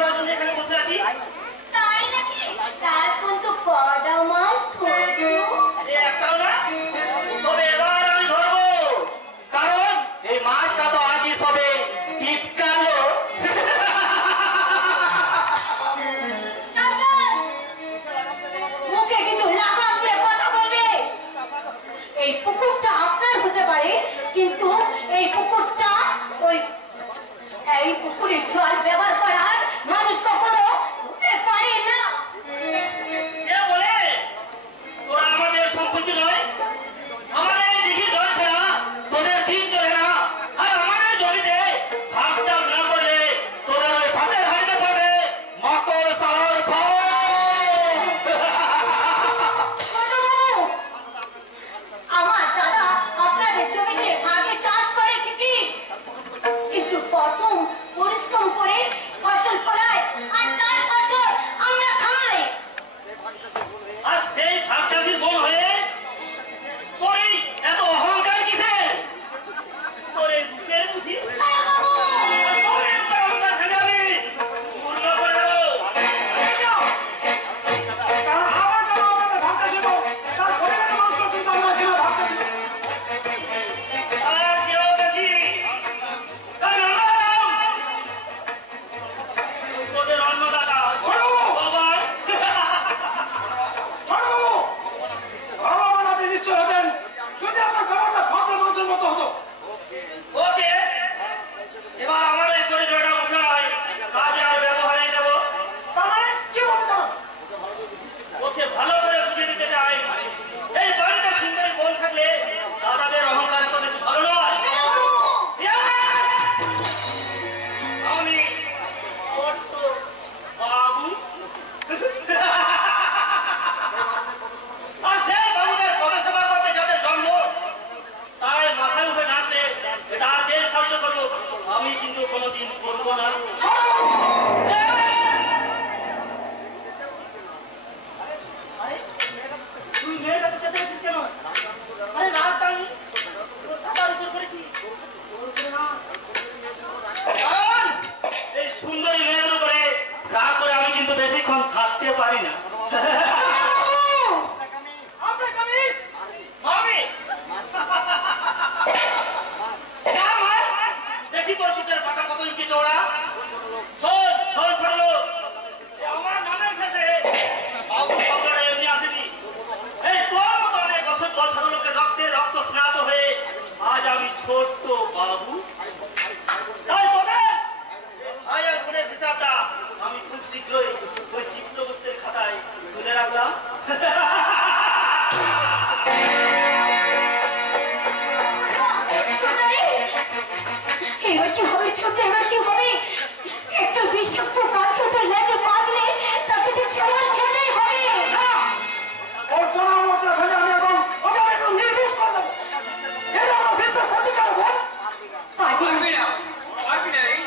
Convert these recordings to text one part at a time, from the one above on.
ধরার জন্য এখানে বসে আছি। তাই নাকি? আজ পর্যন্ত কটা মাছ ধরেছো? একটাও না, তবে এবার আমি ধরবো, কারণ এই মাছটা তো আজই সবে টিপকালো। মুখে কিন্তু লাগাম দিয়ে কথা বলবে। এই পুকুরটা আপনার হতে পারে, কিন্তু এই পুকুরটা এই পুকুরের জল ব্যবহার করার মানুষ কখনো হতে পারে না। কে বলে তোরা আমাদের সম্পত্তি নয়? আমাদের এই দিঘি জল ছাড়া তোদের দিন চলে না। আর আমাদের জমিতে ভাগ চাষ না করলে তোদের ওই ভাতের হাড়িতে পাবে মকর সাহর ফল। আমার দাদা আপনাদের জমিতে ভাগে চাষ করে ঠিকই, কিন্তু প্রথম পরিশ্রম করে ফসল ফলায় আর তার ফসল আমরা খাই। আর সেই ভাগ চাষির বোন হয়ে তোর এই এত অহংকার কিসের? তোর এই বুকের বুঝি ছাড়ো বাবু। আর তোর এই উপর অহংকার ফেলে আমি পূর্ণ করে দেবো। এই যাও। কারণ আমার জন্য আপনাদের ভাগ চাষি তো তার পরিবারের মানুষকে কিন্তু আমরা এখানে ভাগ চাষি। আর কেউ বেশি তাই নাম তোদের অন্নদাতা বাবা। ছাড়ো। ভগবান আপনি নিশ্চয় হতেন যদি আপনার খাবারটা ভদ্র মানুষের মতো হতো। ওকে, এবার আমার এই পরিচয়টা উঠায় কাজে আর ব্যবহারে দেবো। তার মানে কি বলতে চান? ওকে ভালো করে বুঝিয়ে দিতে চাই, এই বাড়িতে সুন্দরী বোন থাকলে দাদাদের অহংকার তো বেশি ভালো নয়। ছাড়ো বাবু। আমি ছোট্ট বাবু, আর সেই বাবুদের পদসেবা করতে যাদের জন্ম তারাই মাথায় উঠে নাচবে, এটা যে সাহায্য করুক আমি কিন্তু কোনোদিন করবো না। তুই মেয়েটাকে চেতে গেছিস কেন? আরে রাস্তা আমি তোর টাকার উপর করেছি, তোর উপরে না। কারণ এই সুন্দরী মেয়ের উপরে রাগ করে আমি কিন্তু বেশিক্ষণ থাকতে পারি না। আপনাকে আমি মামি হ্যাঁ, মা, দেখি তোর বুকের পাটা কত ইঞ্চি চওড়া। শোন শোন ছোট লোক, এ আমার নামের শেষে বাবু শব্দটা এমনি আসেনি। এই তোর মতো অনেক বছর ছোট লোকের রক্তে রক্ত স্নাত হয়ে আজ আমি ছোট্ট বাবু। তাই তোদের আজ আর ফোনের হিসাবটা আমি খুব শীঘ্রই ওই চিত্রগুপ্তের খাতায় তুলে রাখলাম। এবার কি হবে ছোট? এবার কি হবে? একটু বিষাক্ত কাঠের লেজে বাঁধলে তাকে যে ছাড়া খেতেই হবে। ওর জন্য মতো ফেলে আমি এখন ওকে আমি একদম নির্বিষ করে দেবো। এই যে আমার বিশ্বাস করছি কেন বল? পারবি না। পারবি না এই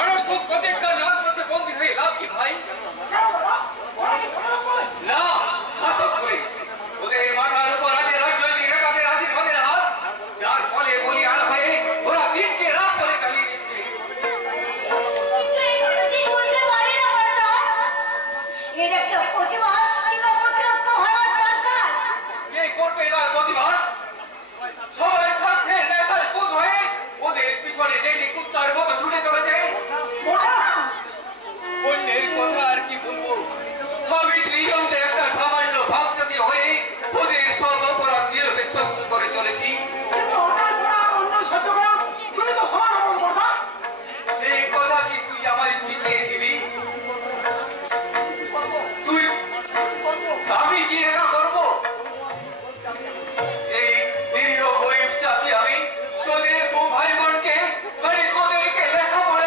অনর্থক প্রত্যেকটা রাত মাসে বন্দী হয়ে লাভ কি ভাই? কেন দাদা? ওরা কি করে বলে? না, শাসক করে ওদের মাথার উপর আছে রাজনৈতিক নেতাদের আশীর্বাদের হাত, যার ফলে বলিয়ান হয়ে ওরা দিনকে রাত করে চালিয়ে দিচ্ছে। এইভাবে যে চলতে পারে না বাবা। এর একটা প্রতিবাদ কিংবা প্রতিরোধ হওয়ার দরকার। কে করবে না প্রতিবাদ? সবাই স্বার্থের নেশায় বুঁদ হয়ে ওদের পিছনে নেড়ি কুত্তার মতো ছুটে চলেছে। ওটা অন্যের কথা আর কি বলবো, আমি নিজেও তো একটা সামান্য ভাগচাষী হয়ে ওদের সব অপরাধ নীরবে সহ্য করে চলেছি। কিন্তু ওটার পর আর অন্য সহ্য করা তুমি তো সমান অপরাধ কথা। সেই কথা কি তুই আমার শিখিয়ে দিবি? তুই আমি কি একা করবো? এই নিরীহ গরিব চাষি আমি তোদের দু ভাই বোনকে মানে তোদেরকে লেখাপড়া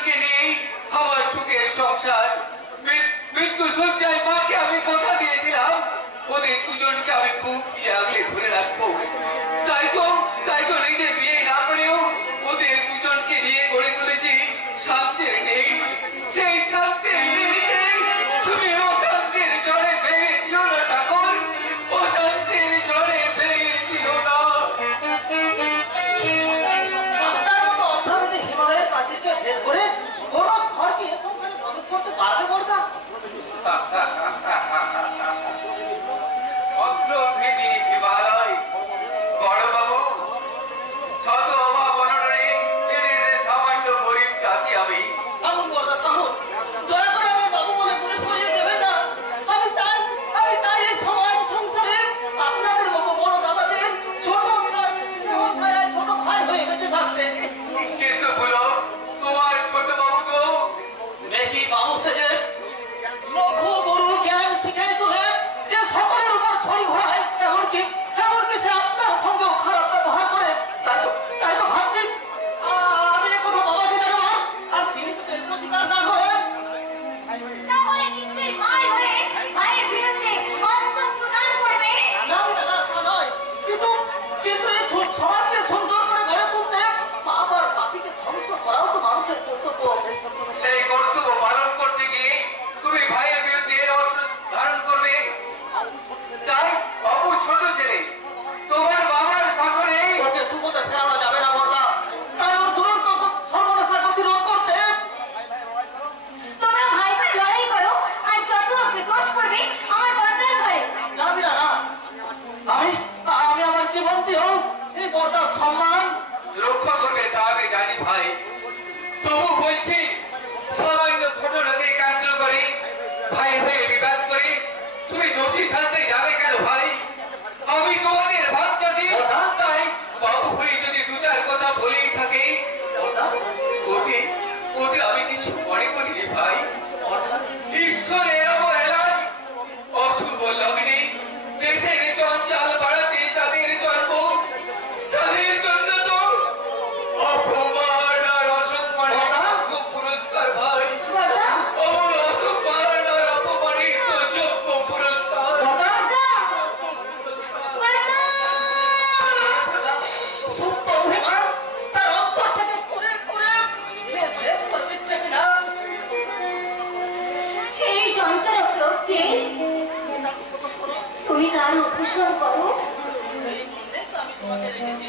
দুজনকে নিয়ে আমার সুখের সংসার। মৃত্যু সজ্জায় মাকে আমি কথা দিয়েছিলাম ওদের দুজনকে আমি বুক দিয়ে আগলে ধরে রাখবো। তাই তো নিজে বিয়ে না করেও ওদের দুজনকে নিয়ে গড়ে তুলেছি শান্তির নেই। সেই শান্তির নেইকে তুমি অশান্তির জলে ভেঙে দিও না ঠাকুর, অশান্তির জলে ভেঙে দিও না। আপনার মতো অভ্রামীদের হিমালয়ের প্রাচীরকে ভেদ করে কোনো ঝড়কে এ সংসারে প্রবেশ করতে পারবে বর্দা? অগ্রভেদী হিমালয় বড়বাবু, শত অভাব অনটনে এদেশে সামান্য গরিব চাষি আমি। থামুন বর্দা, থামুন। দয়া করে আমায় বাবু বলে দূরে সরিয়ে দেবেন না। আমি চাই এই সমাজ সংসারে আপনাদের মতো বড় দাদাদের ছোট ভাই, স্নেহ ছায়ায় ছোট ভাই হয়ে বেঁচে থাকতে। কিন্তু বলো, তোমার ছোট বাবু তো মেকি বাবু সেজে লঘু গুরু জ্ঞান শিখাই তুলে যে সকলের উপর ছড়ি ঘোরায়, এমনকি সে আপনার সঙ্গেও খারাপ ব্যবহার করে। তাই তো ভাবছি আমি একথা বাবাকে জানাবো, আর তিনি যদি এর প্রতিকার না করেন। তাহলে নিশ্চয়ই মায় হয়ে ভাইয়ের বিরুদ্ধে অস্ত্র প্রদান করবে। না, তা নয়। কিন্তু এই সমাজকে সুন্দর করে গড়ে তুলতে পাপ আর পাপীকে ধ্বংস করাও তো মানুষের কর্তব্য। সেই কর্তব্য পালন করতে গিয়ে তুমি ভাইয়ের বিরুদ্ধে অস্ত্র ধারণ করবে। তাই বাবু ছোট ছেলে, তোমার বাবার শাসনে ওকে সুপথে ফেরানো যাবে না বর্দা। তাই ওর দুরন্ত সর্বনাশার প্রতিরোধ করতে তোমরা ভাই ভাই লড়াই করো, আর যত বিদোষ করবে আমার বর্দার ঘরে। জানবি না। আমি আমার জীবন দিয়েও এই বর্দার সম্মান রক্ষা করবে তা আমি জানি ভাই। তবু বলছি, সামান্য ঘটনাকে কেন্দ্র করে ভাই হয়ে বিবাদ করে তুমি দোষী শাস্তি যাবে কেন ভাই? আমি তোমাদের ভাগ চাষি, তাই বাবু হয়ে যদি দু চার কথা বলেই থাকে ওতে আমি কিছু মনে করিনি ভাই। ঈশ্বরের অবহেলায় অশুভ লগ্নে দেশের জঞ্জাল বাড়াতে যাদের জন্ম, তাদের জন্য তো অপমান আর অসম্মানের যোগ্য পুরস্কার ভাই। বর্দা, অমর অসম্মান আর অপমানিত যোগ্য পুরস্কার। বর্দা! সুপ্ত অভিমান তার অন্তর থেকে করে শেষ করে দিচ্ছে কিনা। সেই যন্ত্রণা প্রত্যে তুমি তার উপশম করো। সেই জন্যই তো আমি তোমাকে রেখেছি।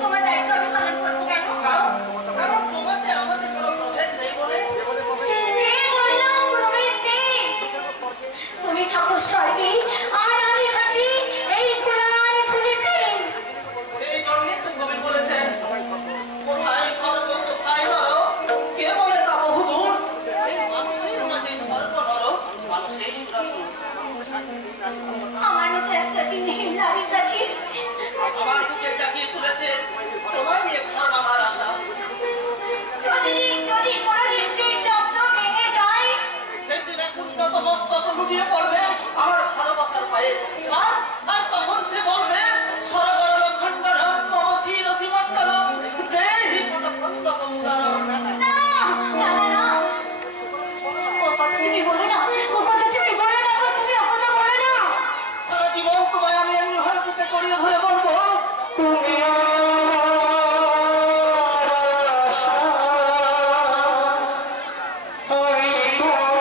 তোমার দায়িত্ব আমি পালন করবো কেন? কারণ তোমাতে আমাদের কোনো প্রভেদ নেই বলে। কে বললো প্রভেদ নেই? তুমি থাকো স্বর্গে, আর আমি থাকি এই ধুলায় ধুলিতে। সেই জন্যই তো কবি বলেছেন, কোথায় স্বর্গ কোথায় নরক, কে বলে তা বহুদূর। এই মানুষের মাঝে স্বর্গ নরক, মানুষের সুরাসুর। আমার মতো একটা দিনহীন নারীর কাছে আমার বুকে জাগিয়ে তুলেছে তোমার নিয়ে ঘর বাঁধার আশা। যদি কোনোদিন সেই স্বপ্ন ভেঙে যায়, সেই দিন এক উন্নত মস্তক লুটিয়ে পড়বে আমার ভালোবাসার পায়ে। আর তখন সে বলবে, স্বর্গরল খণ্ডনম মম শিরসি মণ্ডলম দেহি পদপল্লবম। না না না না, ও কথা তুমি বলো না, ও কথা তুমি বলো না, ও তুমি ও কথা বলো না। সারা জীবন তোমায় আমি এমনি ভাবে বুকে জড়িয়ে ধরে বলবো, তুমি আশা, ভালোবাসা,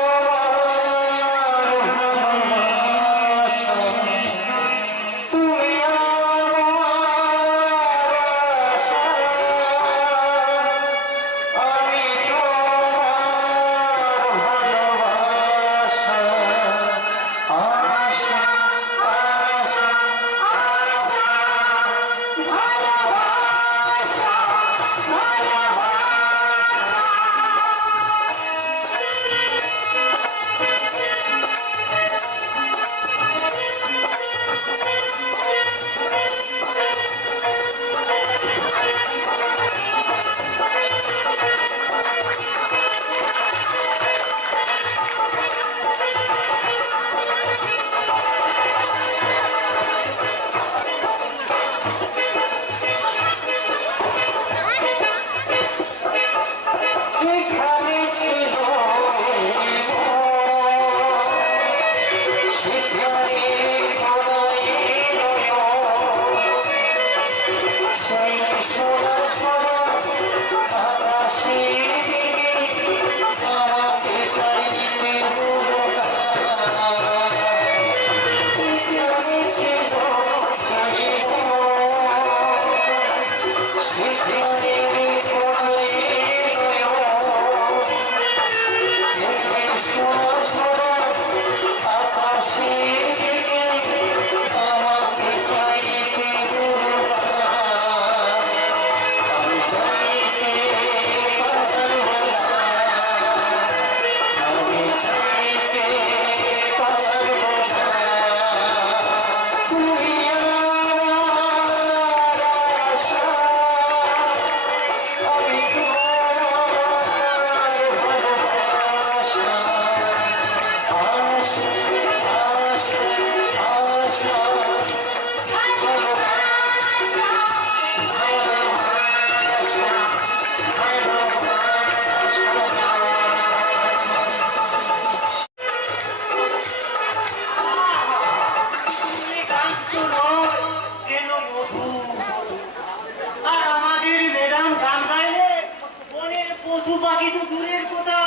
পশু পাখি তো দূরের কথা,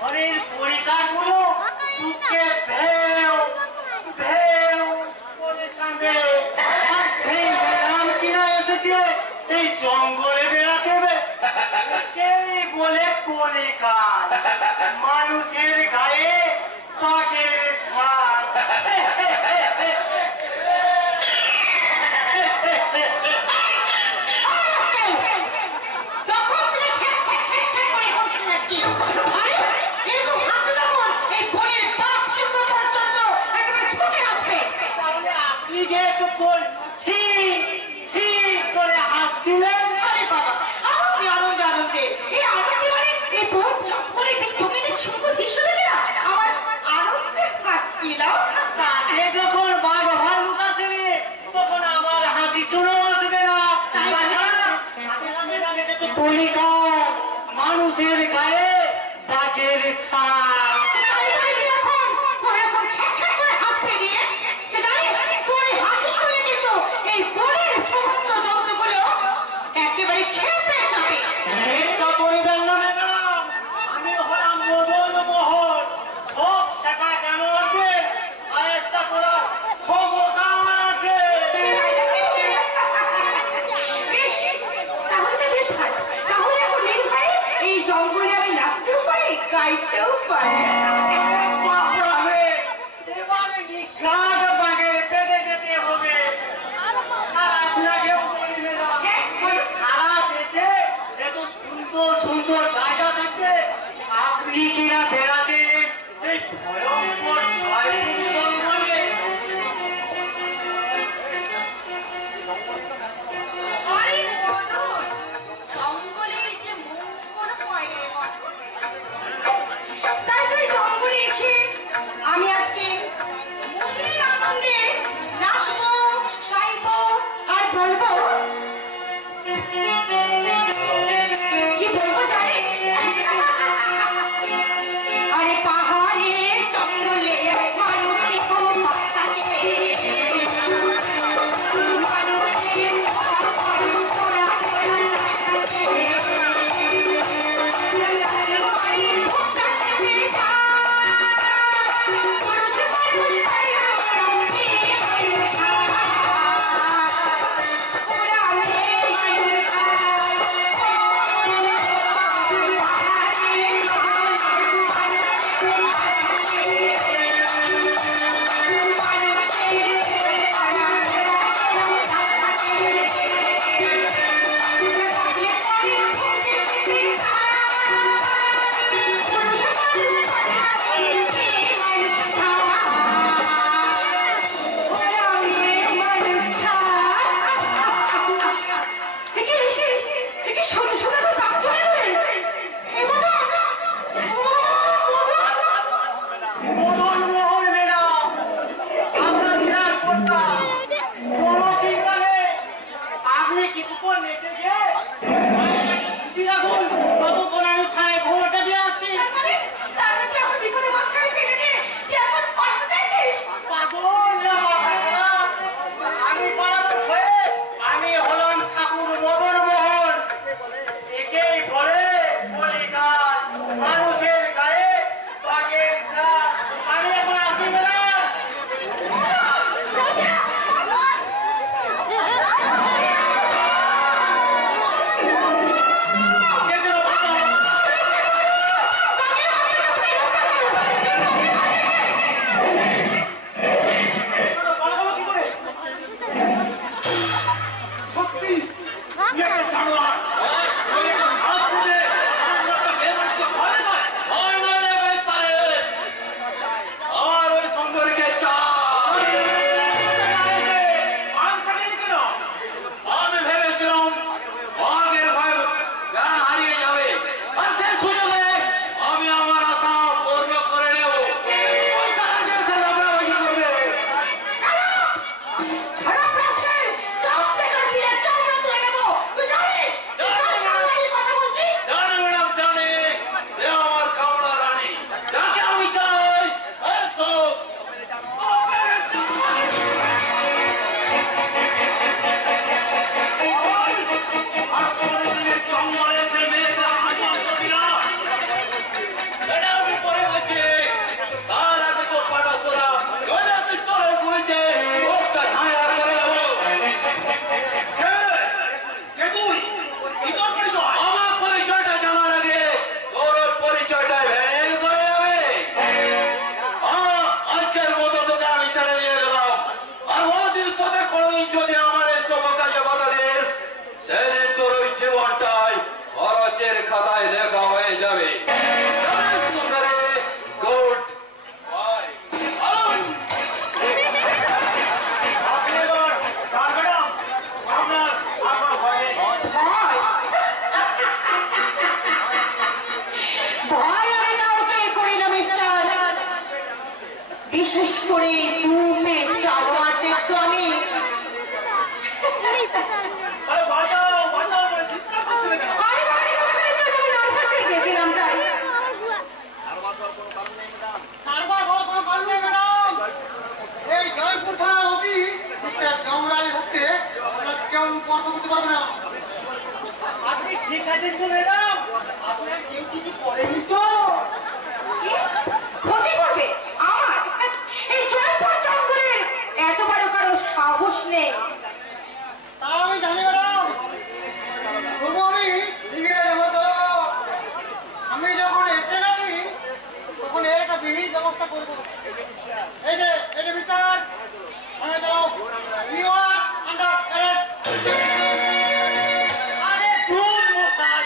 ঘরের পরিকারগুলো দুঃখে ভেউ ভেউ করে কাঁদে। আর সেই ম্যাডাম কিনা এসেছে এই জঙ্গলে বেড়াতে, কেই বলে কলিকাল, মানুষের গায়ে বাঘের ছাল। মানুষের গায়ে বাঘের ছাল। একেবারে খেয়ে পেয়ে যাবে। এটা করিবেন না ম্যাডাম, আমি হলাম মদন মোহন, সব টাকা জানোয়ারদের সায়স্তা করার ক্ষমতা আমার আছে। বেশ, তাহলে তো বেশ ভালো। তাহলে এখন নির্ভয়ে এই জঙ্গলে আমি নাচতেও পারি, গাইতেও পারি। বাপরে, এবারে নিঘাত বাঘের পেটে যেতে হবে। আর আপনাকেও বলি ম্যাডাম, সারা দেশে এত সুন্দর সুন্দর জায়গা থাকতে আপনি কিনা বেড়াতে এলেন এই ভয়ঙ্কর জয়পুর জঙ্গলে। আরে মদন, জঙ্গলে যে মঙ্গল পায় রে মদন। তাই তো এই জঙ্গলে এসে আমি আজকে মনের আনন্দে নাচবো, গাইবো আর বলবো। কি বলবো জানিস? আরে পাহাড়ে জঙ্গলে মানুষকে খুব ভালোবাসে। মানুষের ওরা মদন মোহন ম্যাডাম, আপনার খেয়াল করতাম, কোনো চিন্তা নেই। আপনি কিছুক্ষণ নেচে গিয়ে বুঝি রাখুন, ততক্ষণ আমি থানায় খবরটা দিয়ে আসছি। পাগল না মাথা খারাপ? আমি পালাচ্ছি হয়ে আমি হলাম জীবনটাই খরচের খাতায় লেখা হয়ে যাবে। Good bye. আপনি এবার স্যার ম্যাডাম আপনার আর কোনো ভয় নেই। ভয় ভয় আমি কাউকে করি না মিস্টার, বিশেষ করে তুমি জানোয়ারদের তো আমি আরে বাঁচাও বাঁচাও বলে চিৎকার করছিলেন কেন? আরে বাড়ি ওখানে চলে আমি নার্ভাস হয়ে গেছিলাম তাই। নার্ভাস হওয়ার কোনো কারণ নেই ম্যাডাম। এই জয়পুর থানার ওসি মিস্টার যমরাজ হচ্ছে আপনাকে কেউ স্পর্শ করতে পারবে না। আপনি ঠিক আছেন তো ম্যাডাম? আপনার কেউ কিছু করেনি তো? কি? ক্ষতি করবে আমার এই জয়পুর জঙ্গলের এত বড় কারো সাহস নেই। তা আমি জানি ম্যাডাম, তবু আমি ইংরেজ আমার দ্বারা আমি যখন এসে গেছি তখন এর একটা বিহিত ব্যবস্থা করবো। এই যে মিস্টার আমি দাও, ইউ আর আন্ডার অ্যারেস্ট। আরে দূর মশাই,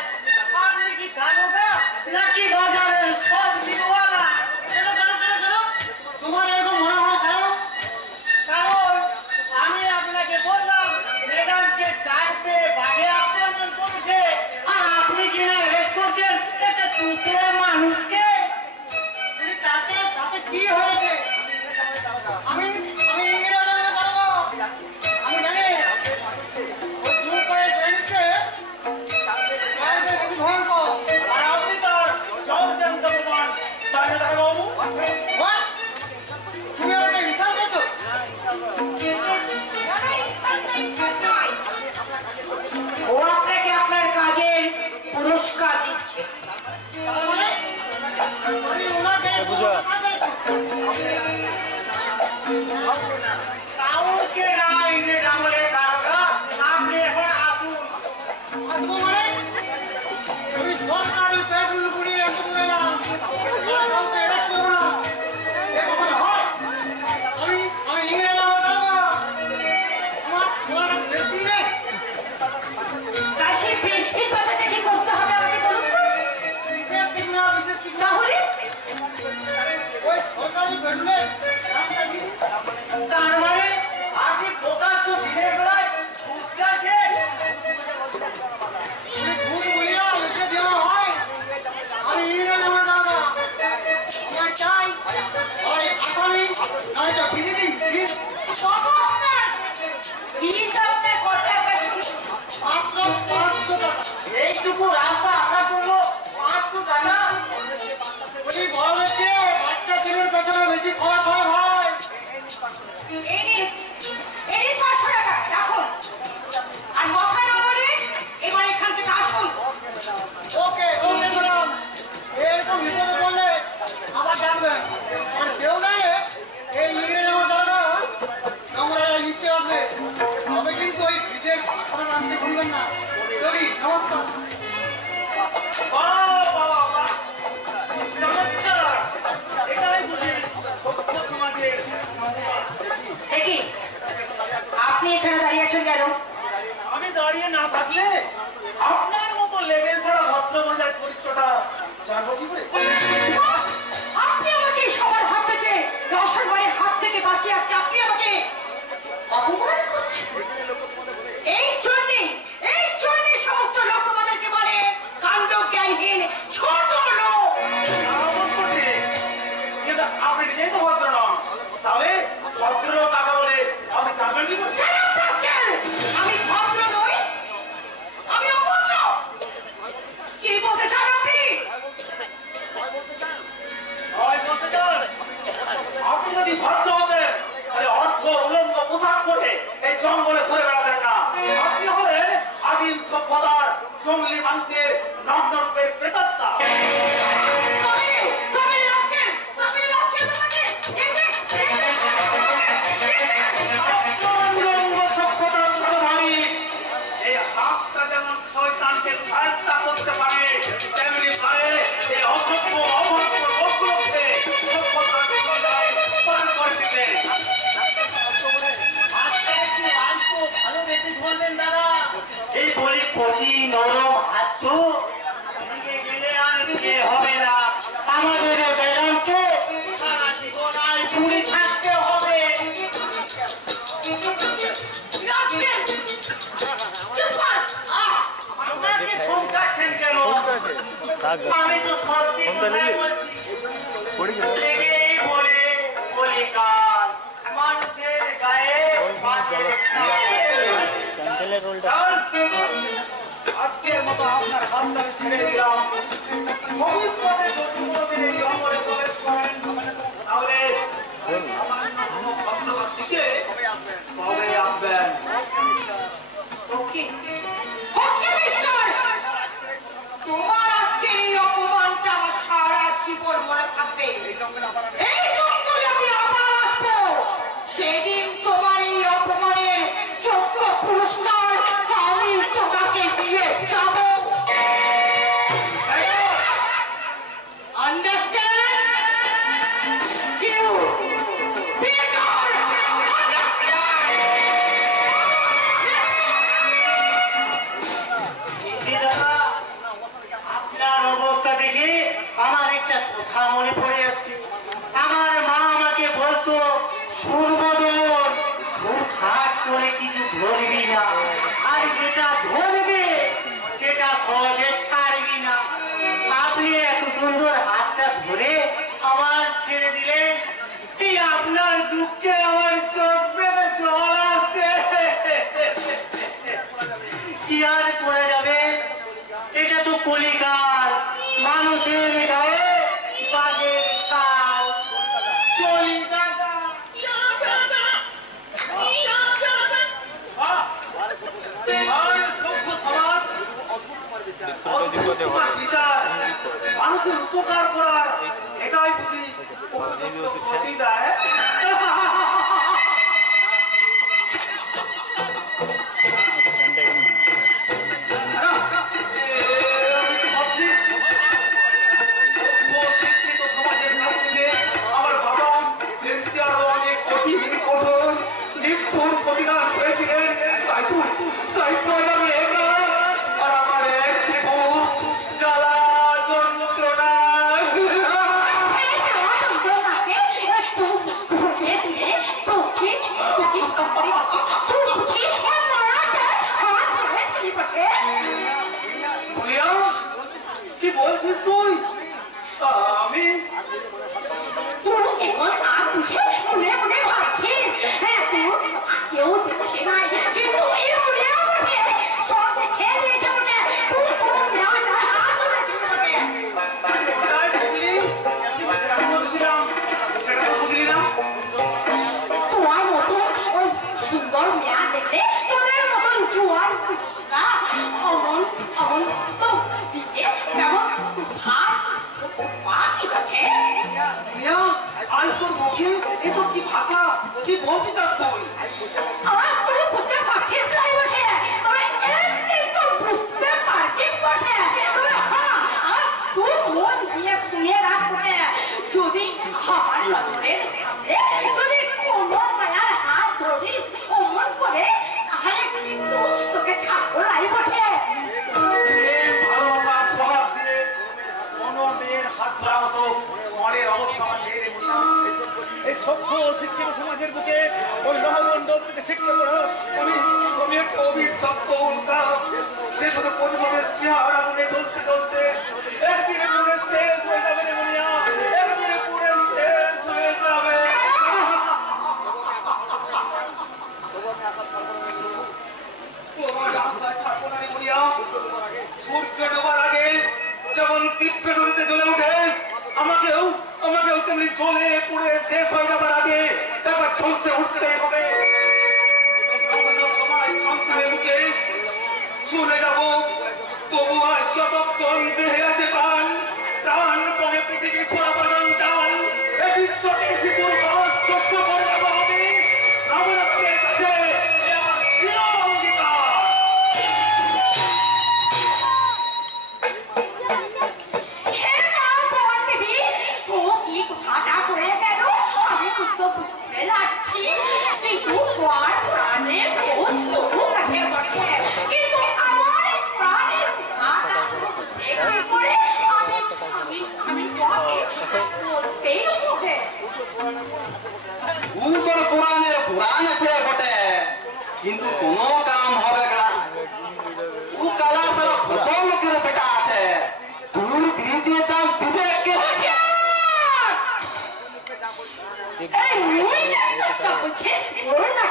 আপনি কি দারোগা নাকি বাজারের সব দিনওয়ালা? কেন কেন কেন কেন তোমার এরকম মনে হয় কেন? কারণ আমি আপনাকে বললাম ম্যাডামকে চাইতে বাঘে আক্রমণ করেছে, আর আপনি কিনা অ্যারেস্ট করছেন একটা টুকরো মানুষকে। কিন্তু তাতে তাতে কি হয়েছে? আমি আমি ইংরেজ আমি দাঁড়াবো, আমি জানি ওই দু পায়ে বেরিয়েছে বেশি ভয়ঙ্কর। আর আপনি তার জল জানতে প্রমাণ, তাই না দারোগাবু? What? তুমি আমাকে হিসাব করছো? ও আপনাকে আপনার কাজের পুরস্কার দিচ্ছে। তার মানে আমি ওনাকে কাউকে না ইংরেজ আমলের দারোগা, আপনি এখন আসুন। আসবো মানে আমি সরকারি পেট্রোল পুড়িয়ে আসতে দেবে না, কাউকে এড়াতে দেবো না। এ কখনো হয়? আমি আমি ইংরেজ আমার দাঁড়াবো, আমার বলাটা বেশি নেই। তাই সেই বৃষ্টির কথাটা কি করতে হবে আমাকে বলুন তো? বিশেষ কিছু না, বিশেষ কিছু না। তাহলে ওই সরকারি পেট্রোলের দামটা কি? তার মানে আপনি প্রকাশ্য দিনের বেলায় ঘুষ চাইছেন? তুমি ভূত বলিয়া লিখে দেওয়া হয়। আমি ইংরেজ আমার দাঁড়াবো, আমার চাই ওই আসামি নয়তো ভিজিটিং ফিস কত আপনার ফিস আপনার কত একটা শুনি। মাত্র 500 টাকা। এইটুকু রাস্তা আসার জন্য 500 টাকা? বলি বড়দের চেয়ে বাচ্চা ছেলের পেছনে বেশি খরচ হয় ভাই। এই নিন, এই নিন 500 টাকা রাখুন। আর কথা না বলে এবার এখান থেকে আসুন। ওকে ওকে ম্যাডাম, এরকম বিপদে পড়লে আবার ডাকবেন। আর কেউ গেলে এই ইংরেজ আমার দাঁড়ানো তোমরা নিশ্চয় আসবে, তবে কিন্তু ওই ভিজের খাবার আনতে ভুলবেন না। চলি, নমস্কার। বাহ, বাহ, বাহ। চমৎকার। এটাই বুঝি সভ্য সমাজের নমুনা। দেখি আপনি এখানে দাঁড়িয়ে আছেন কেন? আমি দাঁড়িয়ে না থাকলে আপনার মতো লেভেল ছাড়া ভদ্রমহিলার চরিত্রটা জানবো কি করে? আপনি আমাকে সবার হাত থেকে রসনবাড়ির হাত থেকে বাঁচিয়ে আজকে আপনি আমাকে অপমান করছেন। এই জন্যই সমস্ত লোক তোমাদেরকে বলে কাণ্ড জ্ঞানহীন ছোট লোক। অবশ্য ঠিক। কিন্তু আপনি নিজেই তো ভদ্র নন, তাহলে ভদ্র লোক কাকে বলে আপনি জানবেন কি করে? Shut up, rascal! আমি ভদ্র নই, আমি অভদ্র। কি বলতে চান আপনি? হয় বলতে চান, আপনি যদি ভদ্র হতেন তাহলে অর্থ উলঙ্গ পোশাক পরে এই জঙ্গলে ঘুরে বেড়াতেন না। আপনি হলেন আদিম সভ্যতার জঙ্গলি মানুষের নগ্নরূপের প্রেতাত্মা। তবে rascal তোমাকে উলঙ্গ সভ্যতার সর্বাণী এই হাতটা যেমন শয়তানকে সাহায্য করতে পারে, তেমনি পারে এই অসভ্য অভদ্র লোকগুলোকে সভ্যতার পরিচয় পান করে দিতে। এই বলি কচি নরম হাত তো ভেঙে গেলে আর বিয়ে হবে না। আমাদের বেদান্তে সারা জীবন আর পুরি থাকতে হবে। আপনাকে সমঝাচ্ছেন কেন? আমি তো সত্যি কথাই বলছি। লেগেই বলে কলিকাল, মানুষের গায়ে মাছের ছাল। আজকের মতো আপনার হাতটা ছেড়ে দিলাম। ভবিষ্যতে যদি কোনোদিন এই জঙ্গলে প্রবেশ করেন, তাহলে সামান্য কোনো ভদ্রতা শিখে তবে আসবেন। ওকে ওকে মিস্টার, তোমার আজকের এই অপমানটা আমার সারা জীবন মনে থাকবে। এই জঙ্গলে আমি আবার আসবো, সেদিন তোমার এই অপমানের যোগ্য পুরস্কার আমি তোমাকে দিয়ে যাব। আন্ডারস্ট্যান্ড ইউ আপনার অবস্থা দেখে আমার একটা কথা মনে পড়ে যাচ্ছে। আমার মা আমাকে বলতো, সুরমদন হুটহাট করে কিছু ধরবি না, আর যেটা ধরবে সেটা সহজে ছাড়বি না। আপনি এত সুন্দর হাতটা ধরে আবার ছেড়ে দিলেন, এই আপনার দুঃখে আমার চোখ বেড়ে জল আসছে। কি আর করে যাবে, এটা তো কলিকাল, মানুষের গায়ে বাঘের ছাল। চলি দাদা। আর সভ্য সমাজ অদ্ভুত বিচার, মানুষের উপকার করার এটাই বুঝি উপযুক্ত প্রতিদায়। প্রতিদান করেছিলেন, তাই তো আমি একা, আর আমার এক জ্বালা যন্ত্রণা। কি বলছিস তুই? আমি কেউ দেখছে না, কিন্তু সব দেখে নিয়েছে বলে তুই কোনো হাত ধরেছিস বলে। কোথায় বুঝলি? কি বলছিলাম সেটা তো বুঝলি না। তোমার মতো ওই সুন্দর মেয়া দেখলে তোদের মতন জোয়ান পুরুষরা অমন অমন তো দিতে কেমন ভাত পানি বটে। আজ তোর মুখে এসব কি ভাষা, কি বলতে চাস তুই? আজ তুই বুঝতে পারছিস না বটে, তবে একদিন তো বুঝতে পারবি বটে। তবে হ্যাঁ, আজ তুই মন দিয়ে শুনে রাখ বটে, যদি আমার নজরের সামনে যদি কোনো মায়ার হাত ধরিস অমন করে, তাহলে কিন্তু তোকে ছাড়বো লাই বটে। ভালোবাসার স্বভাব দিয়ে কোনো মেয়ের হাত ধরা মতো মনের অবস্থা আমার নেই রে মুন্না। এই সভ্য শিক্ষিত সমাজের বুকে ওই নহমণ্ডল থেকে ছিটকে পড়া আমি একটা অভিশপ্ত উল্কা, যে শুধু প্রতিশোধের স্পৃহার আগুনে জ্বলতে জ্বলতে একদিনে পুরে শেষ হয়ে যাবে রে মুন্না, একদিনে পুরে শেষ হয়ে যাবে। তোমার আশায় ছাড়বো না রে মুন্না। সূর্য ডোবার আগে যেমন তীব্র জ্বলিতে জ্বলে উঠে, আমাকেও তেমনি জ্বলে পুড়ে শেষ হয়ে যাবার আগে একবার ঝলসে উঠতেই হবে। সময় সংসারের বুকে চলে যাব, তবু আর যতক্ষণ দেহে আছে প্রাণ, প্রাণ পণে পৃথিবী ছোড়া বাজন চাল, এ বিশ্বকে শিশুর বয়স চক্র করে যাবো আমি রামনাথের কাছে। এ আমার প্রিয় অঙ্গীকার। কথাটা করে গেল আমি কিন্তু বুঝতে লাগছি, কিন্তু আমার প্রাণের কিন্তু আমার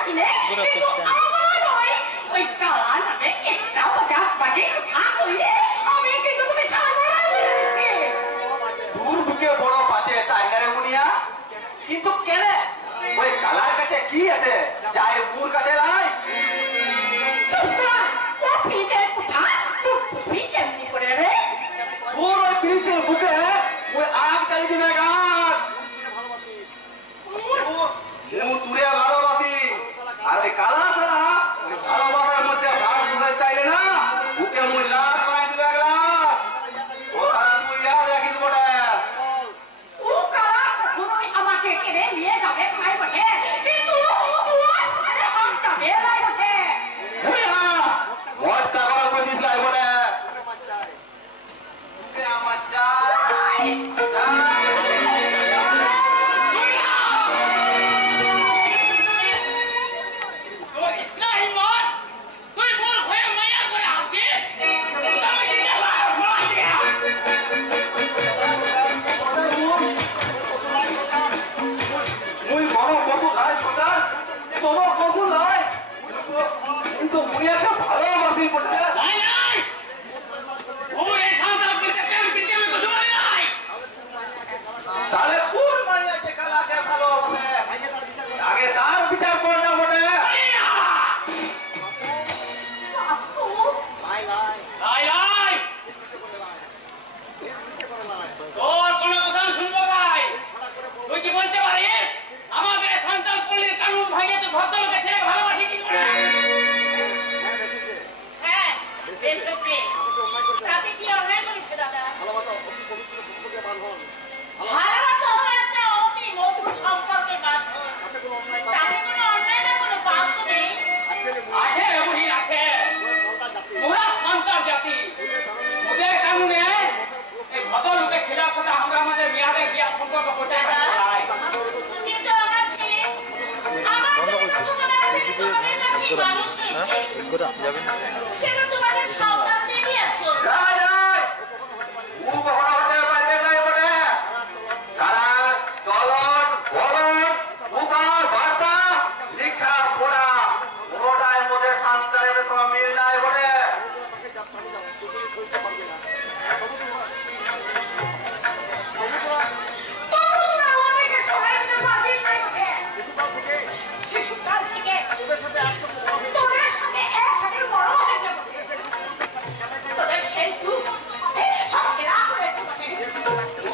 কিনে কিন্তু আমার ওই কালা নামে একটা বাজে কথা কইলে আমি কিন্তু তুমি ছাড়বো না বলে দিচ্ছি। তোর বুকে বড় বাজে তাই না রে মুনিয়া, কিন্তু কেন ওই কালার কাছে কি আছে যাই মুর কাছে নাই? চুপ কর, ও পিঠের কথা তুই বুঝবি কেমনি করে রে? তোর ওই প্রীতির বুকে ওই আগ জ্বালিয়ে দিবে গান। তুরে ভালোবাসি আর ওই কালা ছাড়া ওই ভালোবাসার মধ্যে ভাগ বুঝাই চাইলে না বুকে মুই লাল বানাই দিবে গান। ও তারা তুই ইয়াদ রাখি দিব না। ও কালা কখনোই আমাকে কেড়ে নিয়ে যাবে খাই বটে, কিন্তু তোর সাথে হাম যাবে লাই বটে। মুনিয়া ওর টাকা কইছিস লাই বলে বুকে আমার চাই তোর ইতনা হিম্মত তুই মোর ভয়ে মায়া করে হাত দিয়ে তুমি কি লাশ মারা দিবে? মুই কোনো কসু নাই সর্দার, কোনো কসু নাই, কিন্তু মুনিয়াকে ভালোবাসি বলে। নাই নাই ও এই সান্তাল করতে কেন কিছু আমি বুঝতে পারি নাই। তাহলে কোন মানিয়াকে কালাকে ভালোবাসে আগে তার বিচার কর না বটে। বাপু, লাই লাই তোর কোনো কথা আমি শুনবো ভাই। তুই কি বলতে পারিস আমাদের সান্তাল পল্লীর কানুন ভাঙিয়ে তুই ভদ্রলোকের ছেলেকে ভালোবাসি কি করে? হ্যাঁ বেশ হচ্ছে, তাতে কি অন্যায় করেছে দাদা? ভালোবাসা হলো একটা অতি মধুর সম্পর্কের মাধ্যম, তাতে কোনো অন্যায় বা কোনো পাপ তো নেই। আছে বুঝি আছে, পুরা সান্তাল জাতি ওদের কানুনে এই ভদ্রলোকের ছেলের সাথে আমরা আমাদের মেয়াদের বিয়ার সম্পর্ক করতে পারি। কিন্তু আমার ছেলে তো ছোটবেলা থেকে তোমাদের কাছেই মানুষ হয়েছে, সে তো তোমাদের সন্তান দেবী আছো। রাই রাই ও বহরতে পারে নাই বটে। কালার চলন বলন উকার বার্তা লিখা পড়া পুরোটাই মোদের সান্তালের সঙ্গে মিল নাই বটে। তোমরা আমাদেরকে সবাই মিলে মারপিট করছে। শিশুকাল থেকে তোদের সাথে একসাথে বড় হয়েছে বটে। তোদের সেই দুঃখ সাথে সব ঘেরা করেছে বটে।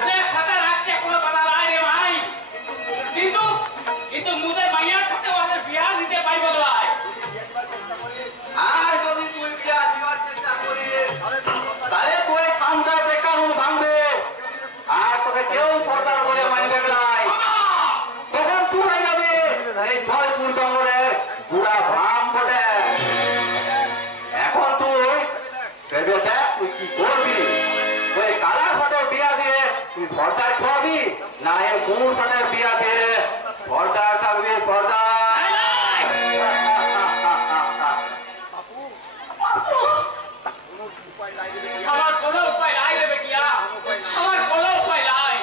ওদের সাথে রাখতে কোনো বাধা নাই রে ভাই, কিন্তু কিন্তু মুদের মাইয়ার সাথে ওদের বিয়া দিতে পারিব ভাই। আর যদি তুই বিয়া দিবার চেষ্টা করিস তাহলে তুই সান্তালে কানুন ভাঙবে আর তোকে কেউ সরকার বলে মানবে নাই। তখন তুই হয়ে যাবে এই জয়পুর জঙ্গলের বুড়া ভাম বটে। এখন তুই ভেবে দেখ তুই কি করবি। ওই কালার সাথে বিয়া দিয়ে তুই সর্দার খাওয়াবি না এ মুর সাথে বিয়া দিয়ে সর্দার থাকবি সর্দার। আমার কোনো উপায় নাই রে বেটিয়া, আমার কোনো উপায় নাই।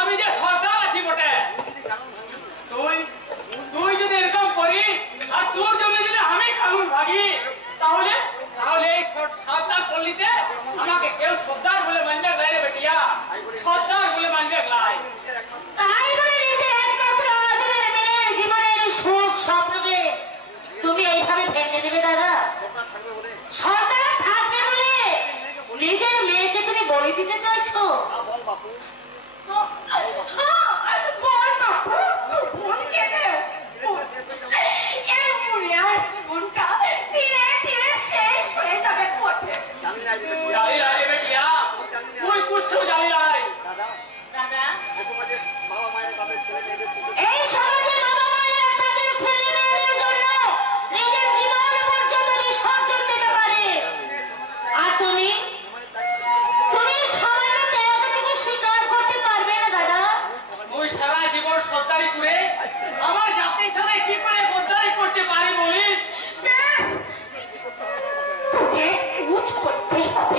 আমি যে সরকার আছি বটে, তুই তুই যদি এরকম করিস আর তোর জমি যদি আমি কানুন ভাগি তাহলে তাহলে এই সরকার পল্লীতে আমাকে কেউ সর্দার বলে মানবে নাই রে বেটিয়া, সর্দার বলে মানবে নাই। তাই বলে নিজের একমাত্র অর্জনের মেয়ের জীবনের সুখ স্বপ্নকে তুমি এইভাবে ভেঙে দেবে দাদা? সরকার থাকবে বলে নিজের মেয়েকে তুমি বলি দিতে চাইছো? বল বাপু, বোন কেটে এই মুড়িয়ার জীবনটা ধীরে ধীরে শেষ হয়ে যাবে পথে। জানি নাই রে বেটিয়া, তুই কুচ্ছু জানি নাই। দাদা, এই সমাজে বাবা মায়েরা তাদের ছেলে মেয়েদের জন্য নিজের জীবন পর্যন্ত বিসর্জন দিতে পারে, আর তুমি সামান্য ত্যাগটুকু স্বীকার করতে পারবে না দাদা? তুই সারা জীবন সর্দারি করে আমার জাতির সাথে কি করে গদ্দারি করতে পারি বলিস? তোকে কুচ করতে হবে।